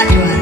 காட்டுவார்கள்.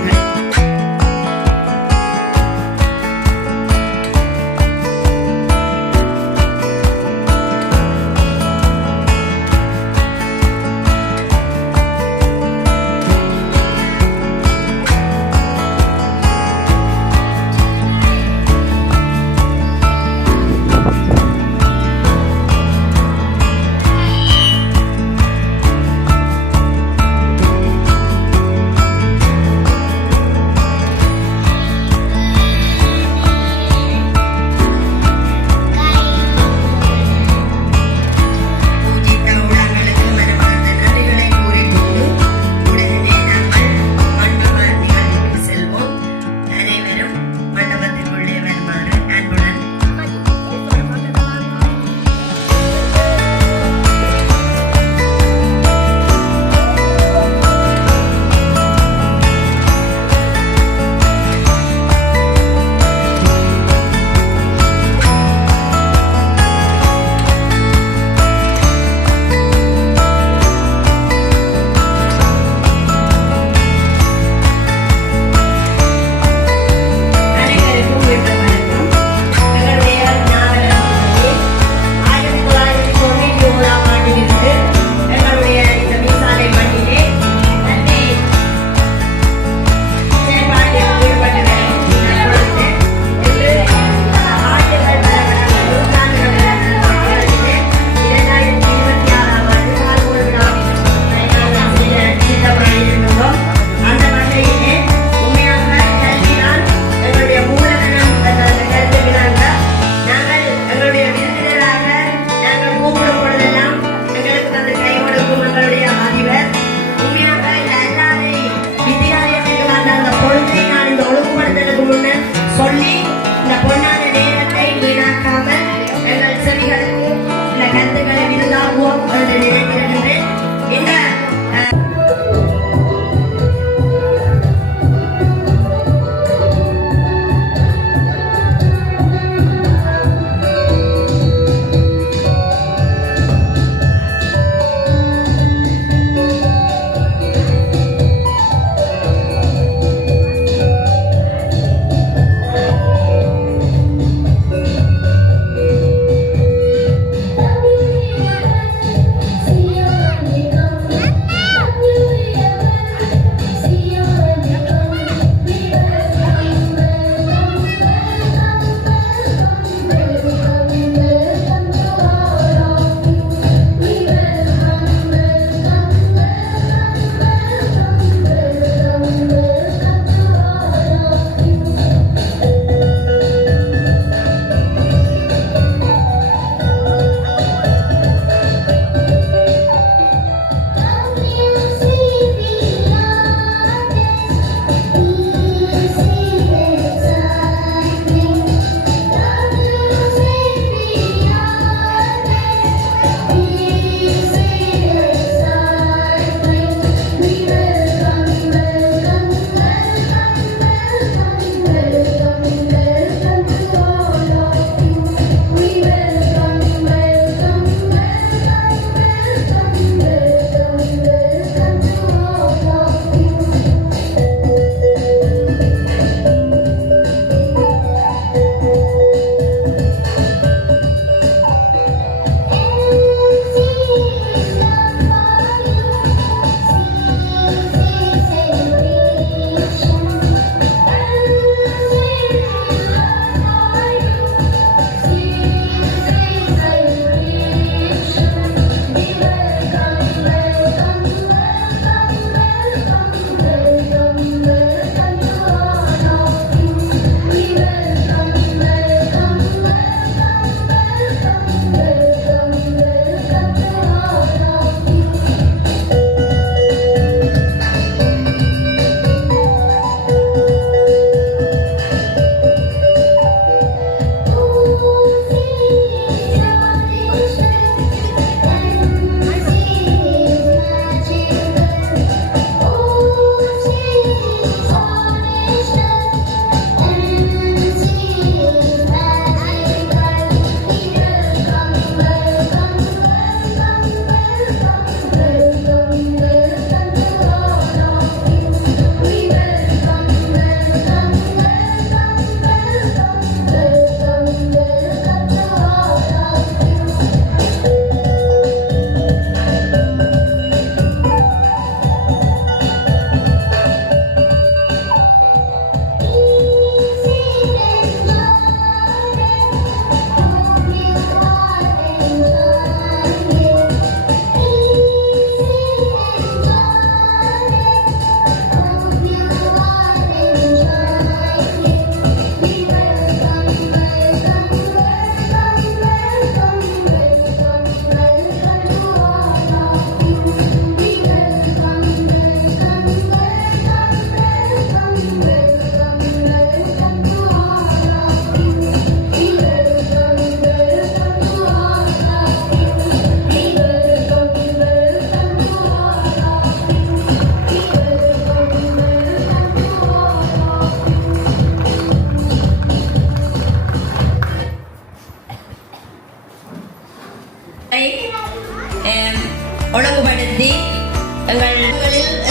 நன்றி.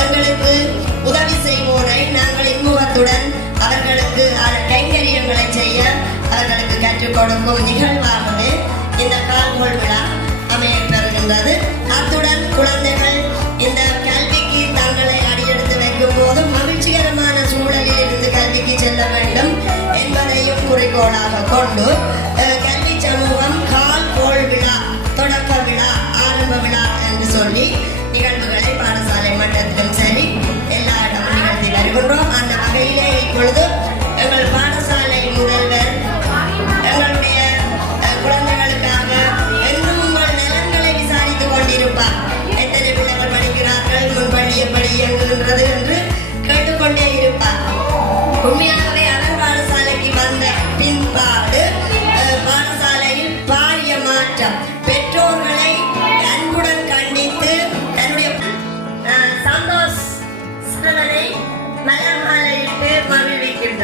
எங்களுக்கு உதவி செய்வோரை நாங்கள் இன்முகத்துடன் அவர்களுக்கு கைங்கரியங்களை செய்ய அவர்களுக்கு கற்றுக் கொடுக்கும் நிகழ்வாகவே இந்த கால்கோள் விழா அமைய பெறுகின்றது. அத்துடன் குழந்தைகள் இந்த கல்விக்கு தங்களை அடியெடுத்து வைக்கும் போது மகிழ்ச்சிகரமான சூழலில் இருந்து கல்விக்கு செல்ல வேண்டும் என்பதையும் குறிக்கோளாக கொண்டு கல்வி சமூகம் கால்கோள் விழா, தொடக்க விழா, ஆரம்ப விழா என்று சொல்லி நிகழ்வுகளை பாடசாலை மட்டத்திலும் சரி எல்லா இடமும் நிகழ்த்தி வருகின்றோம். அந்த வகையிலே இப்பொழுது எங்கள் பாடசாலை முதல்வர் எங்களுடைய குழந்தைகளுக்காக என்றும் உங்கள் நலன்களை விசாரித்துக் கொண்டிருப்பார். எத்தனை பிள்ளைகள் படிக்கிறார்கள், முன்பள்ளி எப்படி இயங்குகின்றது என்று கேட்டுக்கொண்டே இருப்பார். உண்மையாகவே அவர் பாடசாலைக்கு வந்த பின்பாடு பாடசாலையில் பாரிய மாற்றம். பெற்றோர்களை அன்புடன் கண்டித்து தன்னுடைய சந்தோஷ் மலர் மாலையிட்டு மகிழ்விக்கின்றார்.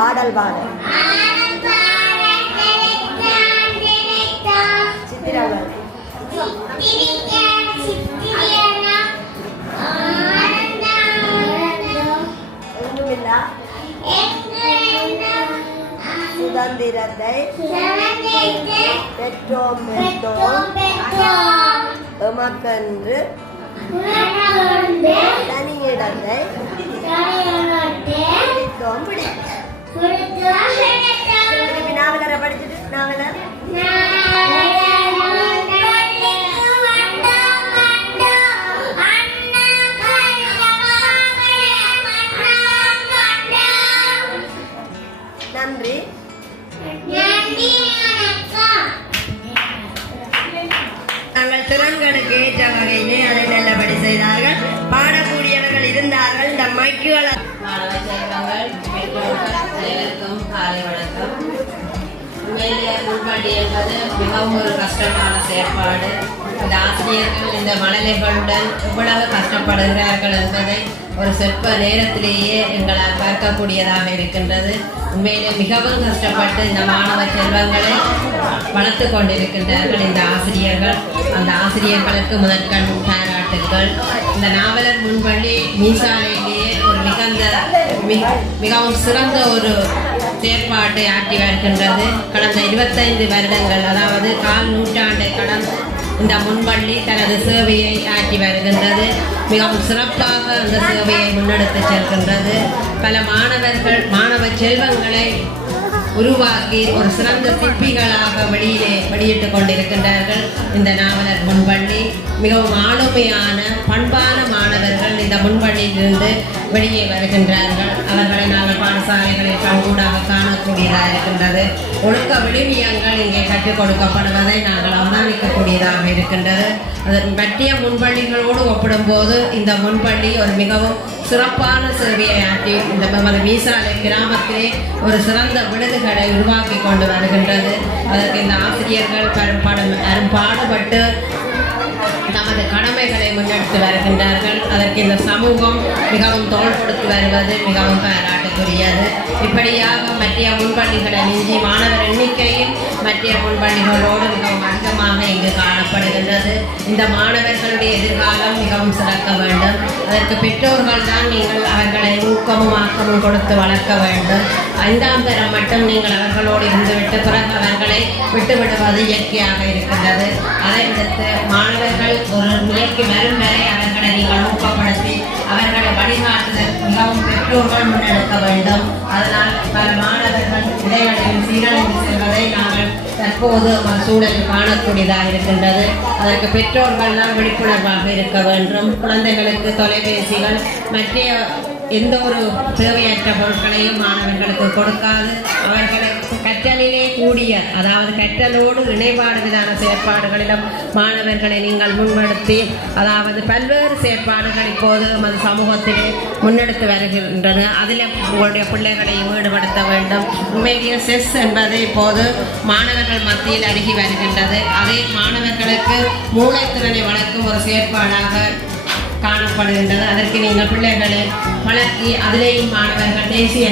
ஆடல் பாடல் சித்திரங்கள் ஒன்றுமில்லா சுதந்திரத்தை பெற்றோம் எமக்கென்று தனியிடத்தை நாவலரை படிச்சுட்டு நாவலர் நன்றி. தங்கள் திறன்களுக்கு ஏற்ற வகையிலே அதை நல்லபடி செய்தார்கள். பாடக்கூடியவர்கள் இருந்தார்கள். இந்த மைக்குகளை காலை வணக்கம். உண்மையிலே முன்படி என்பது மிகவும் ஒரு கஷ்டமான செயற்பாடு. இந்த ஆசிரியர்கள் இந்த மழலைகளுடன் எவ்வளவு கஷ்டப்படுகிறார்கள் என்பதை ஒரு சொற்ப நேரத்திலேயே எங்களால் பார்க்கக்கூடியதாக இருக்கின்றது. உண்மையிலே மிகவும் கஷ்டப்பட்டு இந்த மாணவ செல்வங்களை வளர்த்து கொண்டிருக்கின்றார்கள் இந்த ஆசிரியர்கள். அந்த ஆசிரியர்களுக்கு முதற்கண் பாராட்டுகள். இந்த நாவலர் முன்பள்ளி மீசாலையிலேயே ஒரு மிகவும் சிறந்த ஒரு செயற்பாட்டை ஆற்றி வருகின்றது. கடந்த 25 வருடங்கள், அதாவது 4 நூற்றாண்டை கடந்து இந்த முன்பள்ளி தனது சேவையை ஆற்றி வருகின்றது. மிகவும் சிறப்பாக அந்த சேவையை முன்னெடுத்து செல்கின்றது. பல மாணவ செல்வங்களை உருவாக்கி ஒரு சிறந்த சிற்பிகளாக வெளியிட்டுக் கொண்டிருக்கின்றார்கள் இந்த நாவலர் முன்பள்ளி. மிகவும் ஆளுமையான பண்பான மாணவர்கள் இந்த முன்பள்ளியிலிருந்து வெளியே வருகின்றார்கள். அவர்களை நாங்கள் பாடசாலைகளில் கண்கூடாக காணக்கூடியதாக இருக்கின்றது. ஒழுக்க விழுமியங்கள் இங்கே கற்றுக் கொடுக்கப்படுவதை நாங்கள் அவதானிக்கக்கூடியதாக இருக்கின்றது. அதன் பற்றிய முன்பள்ளிகளோடு ஒப்பிடும்போது இந்த முன்பள்ளி ஒரு மிகவும் சிறப்பான சேவையை ஆற்றி இந்த நமது மீசாலை கிராமத்திலே ஒரு சிறந்த விழுதுகளை உருவாக்கி கொண்டு வருகின்றது. அதற்கு இந்த ஆசிரியர்கள் பாடுபட்டு தமது கடமைகளை முன்னெடுத்து வருகின்றார்கள். அதற்கு இந்த சமூகம் மிகவும் தோள் கொடுத்து வருவது மிகவும் பாராட்டுக்குரியது. இப்படியாக மத்திய முன்பள்ளிகளை மிஞ்சி மாணவர் எண்ணிக்கையும் மத்திய முன்பள்ளிகளோடு மிகவும் அதிகமாக இங்கு காணப்படுகின்றது. இந்த மாணவர்களுடைய எதிர்காலம் மிகவும் சிறக்க வேண்டும். அதற்கு பெற்றோர்கள் தான் நீங்கள் அவர்களை ஊக்கமும் ஆக்கமும் கொடுத்து வளர்க்க வேண்டும். 5ஆம் தரம் மட்டும் நீங்கள் அவர்களோடு இருந்துவிட்டு பிறகு அவர்களை விட்டுவிடுவது இயற்கையாக இருக்கின்றது. அதை விடுத்து மாணவர்கள் ஒரு நிலைக்கு வரும் வரை அவர்களை நீங்கள் ஊக்கப்படுத்தி அவர்களை வழிகாட்டுதல் மிகவும் பெற்றோர்கள் முன்னெடுக்க வேண்டும். அதனால் பல மாணவர்கள் இடைவெளியில் சீரழிந்து செல்வதை நாங்கள் தற்போது ஒரு சூழலில் காணக்கூடியதாக இருக்கின்றது. அதற்கு பெற்றோர்கள் தான் விழிப்புணர்வாக இருக்க வேண்டும். குழந்தைகளுக்கு தொலைபேசிகள் மற்ற எந்த ஒரு தேவையற்ற பொருட்களையும் மாணவர்களுக்கு கொடுக்காது அவர்களை கற்றலிலே கூடிய, அதாவது கற்றலோடு இணைப்பாடுகளான செயற்பாடுகளிலும் மாணவர்களை நீங்கள் முன்னெடுத்து, அதாவது பல்வேறு செயற்பாடுகள் இப்போது நமது சமூகத்திலே முன்னெடுத்து வருகின்றன. அதில் உங்களுடைய பிள்ளைகளையும் ஈடுபடுத்த வேண்டும். உண்மையிலேயே செஸ் என்பது இப்போது மாணவர்கள் மத்தியில் அருகி வருகின்றது. அதை மாணவர்களுக்கு மூளைத்திறனை வளர்க்கும் ஒரு செயற்பாடாக காணப்படுகின்றது. அதற்கு நீங்கள் பிள்ளைகளை வளர்த்தி அதிலேயும் மாணவர்கள் தேசிய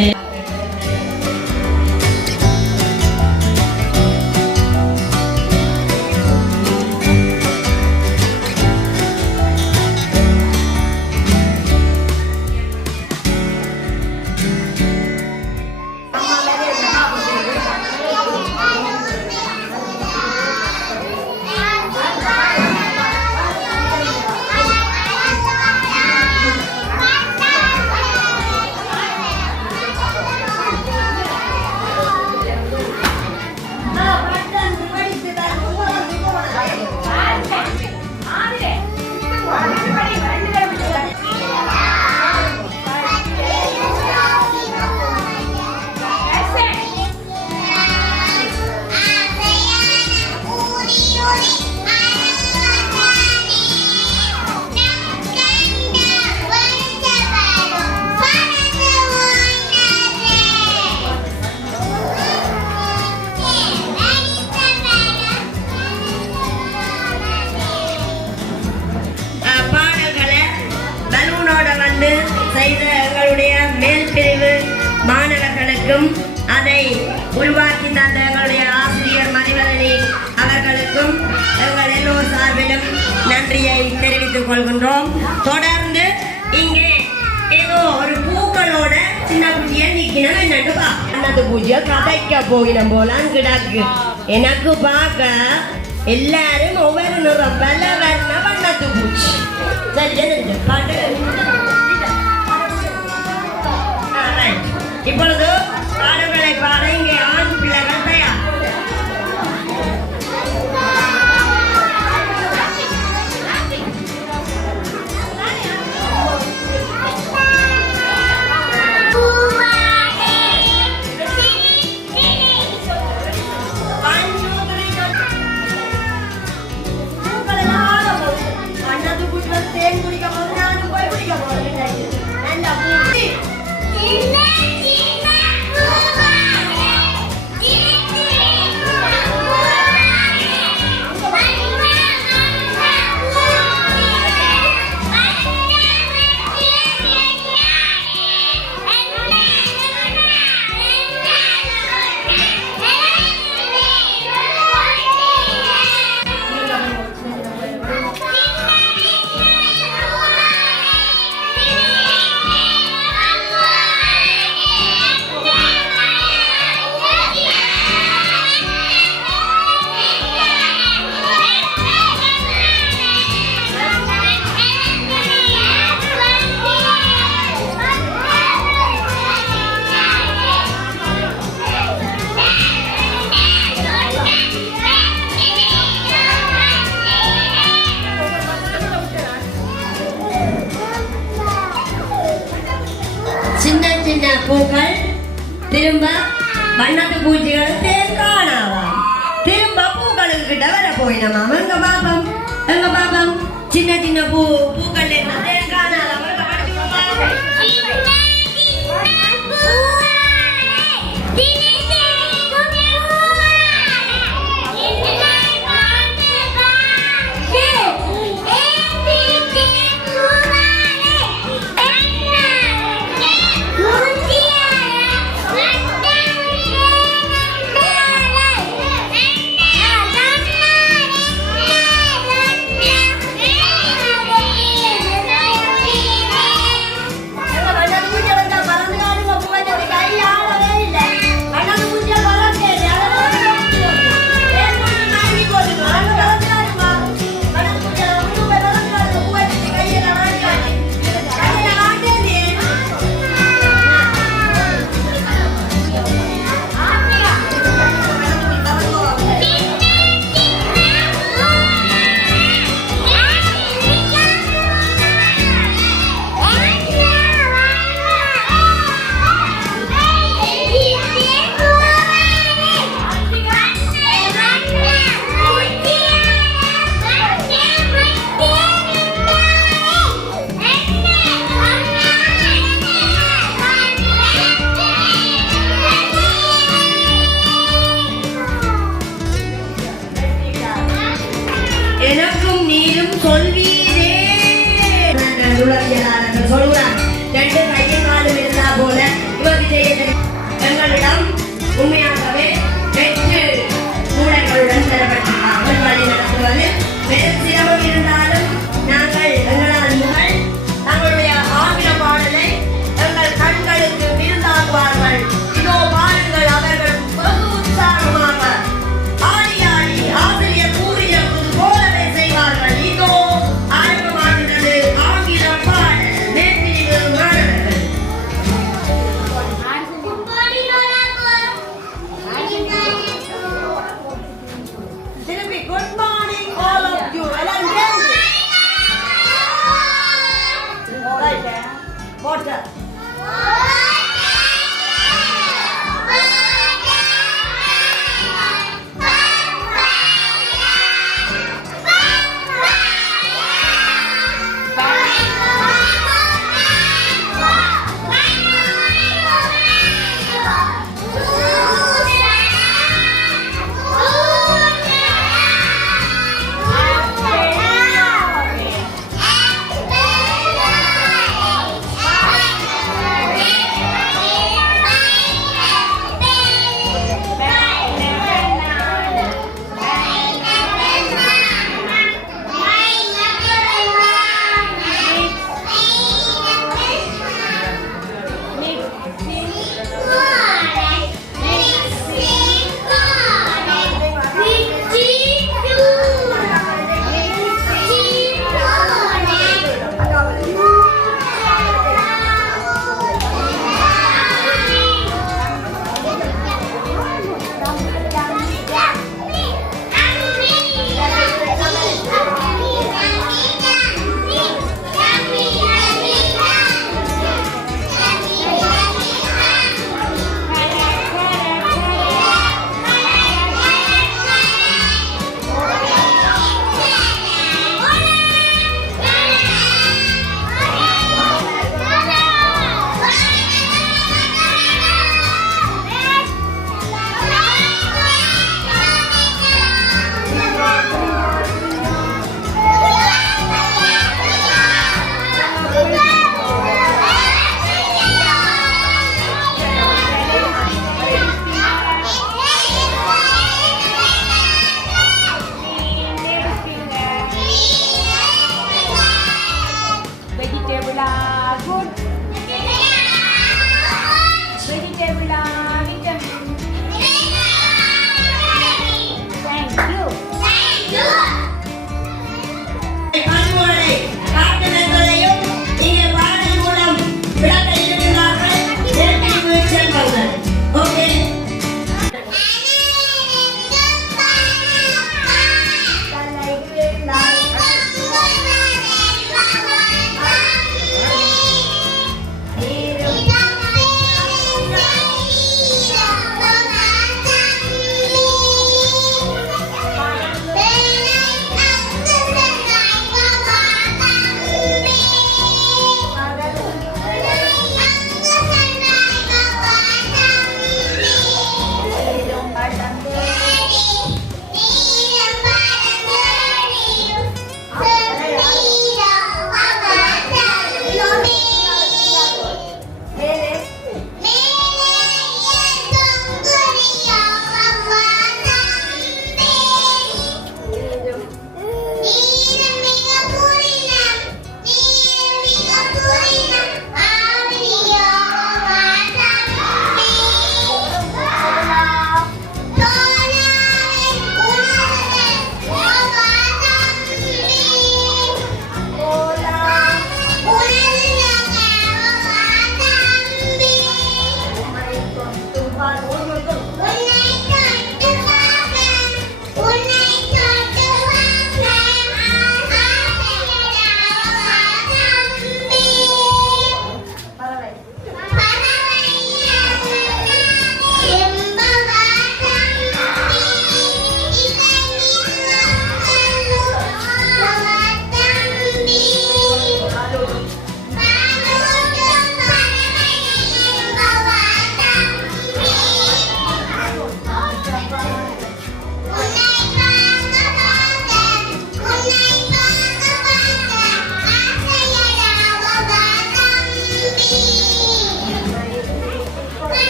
அவர்களுக்கும் அதை உருவாக்கி தந்த எங்களுடைய ஆசிரியர் மதிவதனி அவர்களுக்கும் எங்கள் எல்லோர் சார்பிலும் நன்றியை தெரிவித்துக் கொள்கின்றோம். தொடர்ந்து இங்கே ஏதோ ஒரு பூக்களோட சின்ன குட்டியை நிக்கணும் என்னட்டுப்பா அன்னது பூஜையை கதைக்க போகினம் போலான்னு கிடக்கு. எனக்கு பார்க்க எல்லாரும் ஒவ்வொரு நிறம் வெள்ள வர்ண வண்ணத்து பூச்சி. சரி பாட்டு இப்பொழுது பாடல்களை பாட இங்கே ஆண் பிள்ளைகள் தயார். தேன் குடிக்க போது நானும் போய் குடிக்க போறேன். நல்லா சின்ன சின்ன பூக்கள் திரும்ப வண்ணத்து பூச்சிகள் தேன் காணாவாம். திரும்ப பூக்களுக்கு கிட்ட வர போயினமாம். எங்க பாப்பம் சின்ன சின்ன பூக்கள் தேன் காணாவாம்.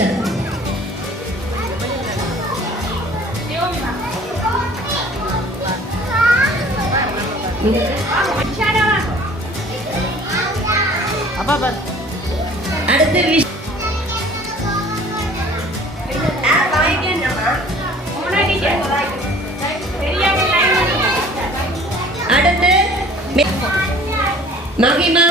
கிஷன். அடுத்து அடுத்து மகிமா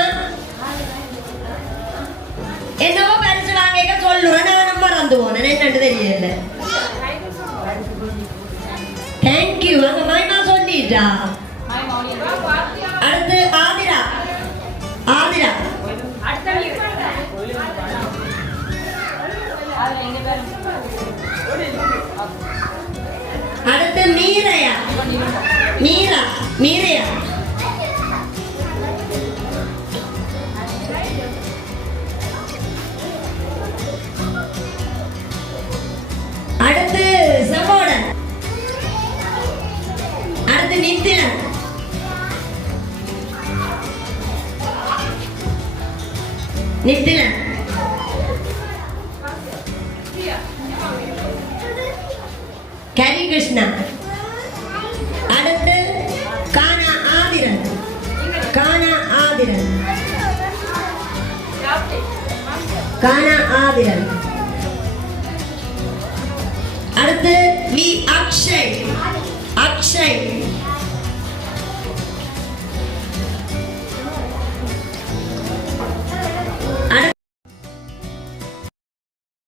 என்னவோ பரிசு வாங்க சொல்லுவேன் நான் மறந்து போனேன் என்னன்னு தெரியல. தேங்க்யூ அங்க மகிமா சொல்லிட்டா. அடுத்து ஆதிரா. ஆதிரா அடுத்து மீரையா. மீரா மீரையா. அடுத்து சகோடன். அடுத்து நித்திலன். நித்திலன். கரி கிருஷ்ணா. அடுத்து கானா ஆதிரன். கானா ஆதிரன். கானா ஆதிரன்.